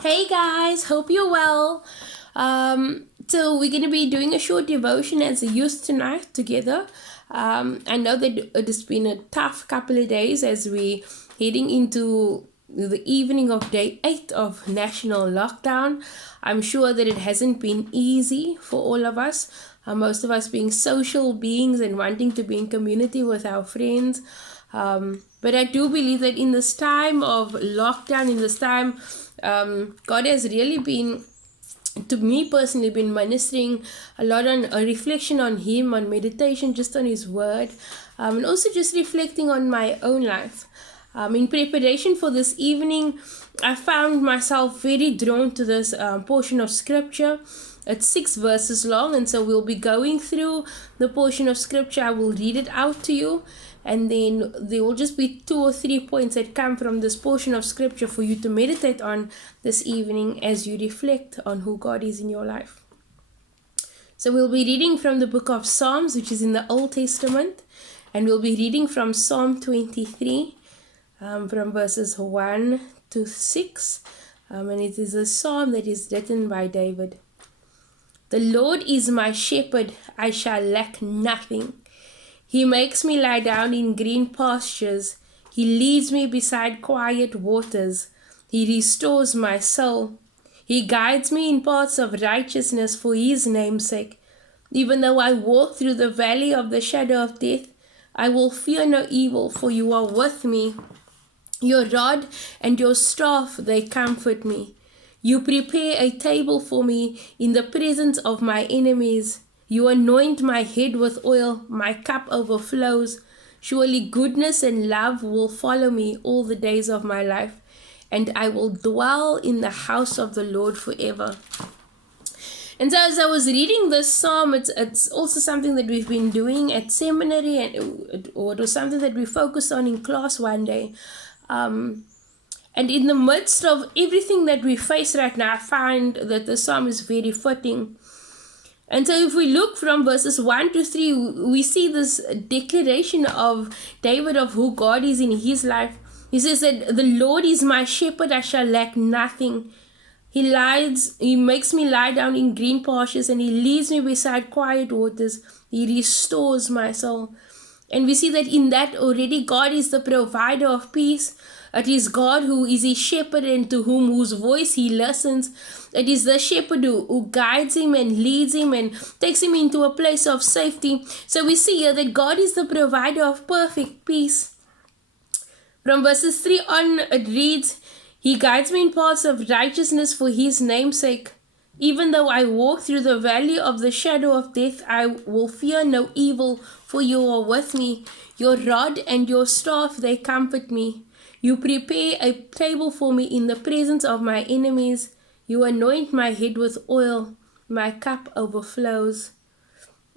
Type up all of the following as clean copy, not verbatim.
Hey guys, hope you're well. So we're gonna be doing a short devotion as a youth tonight together. I know that it has been a tough couple of days as we heading into the evening of day 8 of national lockdown. I'm sure that it hasn't been easy for all of us. Most of us being social beings and wanting to be in community with our friends. But I do believe that in this time of lockdown, in this time, God has really been, to me personally, been ministering a lot on a reflection on Him, on meditation, just on His Word, and also just reflecting on my own life. In preparation for this evening, I found myself very drawn to this portion of Scripture. It's 6 verses long, and so we'll be going through the portion of Scripture. I will read it out to you, and then there will just be 2 or 3 points that come from this portion of Scripture for you to meditate on this evening as you reflect on who God is in your life. So we'll be reading from the book of Psalms, which is in the Old Testament, and we'll be reading from Psalm 23, from verses 1 to 6, and it is a psalm that is written by David. The Lord is my shepherd, I shall lack nothing. He makes me lie down in green pastures. He leads me beside quiet waters. He restores my soul. He guides me in paths of righteousness for His name's sake. Even though I walk through the valley of the shadow of death, I will fear no evil, for You are with me. Your rod and Your staff, they comfort me. You prepare a table for me in the presence of my enemies. You anoint my head with oil, my cup overflows. Surely goodness and love will follow me all the days of my life, and I will dwell in the house of the Lord forever. And so as I was reading this psalm, it's also something that we've been doing at seminary, or it was something that we focused on in class one day. And in the midst of everything that we face right now, I find that the psalm is very fitting. And so if we look from verses 1 to 3, we see this declaration of David of who God is in his life. He says that the Lord is my shepherd, I shall lack nothing. He makes me lie down in green pastures, and He leads me beside quiet waters. He restores my soul. And we see that in that already God is the provider of peace. It is God who is His shepherd and to whose voice He listens. It is the shepherd who guides him and leads him and takes him into a place of safety. So we see here that God is the provider of perfect peace. From verses 3 on, it reads, He guides me in paths of righteousness for His name's sake. Even though I walk through the valley of the shadow of death, I will fear no evil, for You are with me. Your rod and Your staff, they comfort me. You prepare a table for me in the presence of my enemies. You anoint my head with oil. My cup overflows.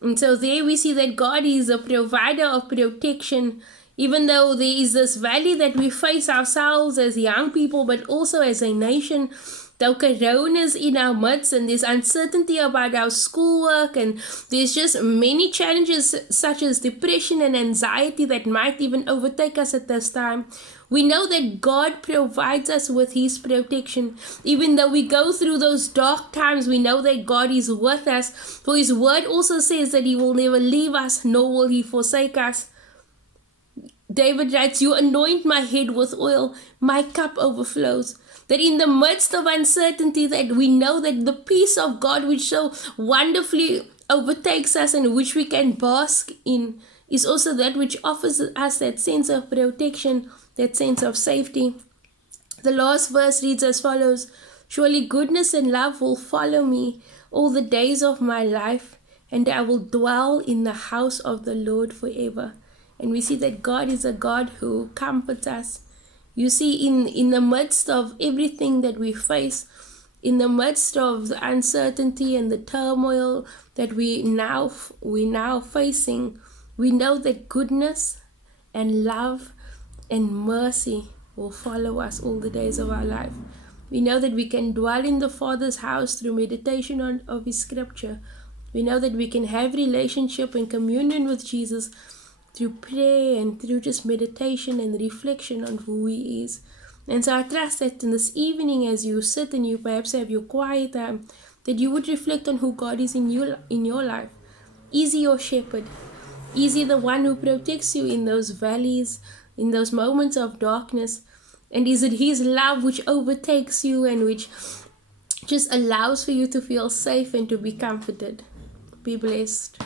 And so there we see that God is a provider of protection. Even though there is this valley that we face ourselves as young people, but also as a nation, though Corona is in our midst and there's uncertainty about our schoolwork and there's just many challenges such as depression and anxiety that might even overtake us at this time, we know that God provides us with His protection. Even though we go through those dark times, we know that God is with us. For His word also says that He will never leave us, nor will He forsake us. David writes, You anoint my head with oil, my cup overflows. That in the midst of uncertainty, that we know that the peace of God, which so wonderfully overtakes us and which we can bask in, is also that which offers us that sense of protection, that sense of safety. The last verse reads as follows, Surely goodness and love will follow me all the days of my life, and I will dwell in the house of the Lord forever. And we see that God is a God who comforts us. You see, in the midst of everything that we face, in the midst of the uncertainty and the turmoil that we now facing, we know that goodness and love and mercy will follow us all the days of our life. We know that we can dwell in the Father's house through meditation of His scripture. We know that we can have relationship and communion with Jesus through prayer and through just meditation and reflection on who He is. And so I trust that in this evening, as you sit and you perhaps have your quiet time, that you would reflect on who God is in your life. Is He your shepherd? Is He the one who protects you in those valleys, in those moments of darkness? And is it His love which overtakes you and which just allows for you to feel safe and to be comforted? Be blessed.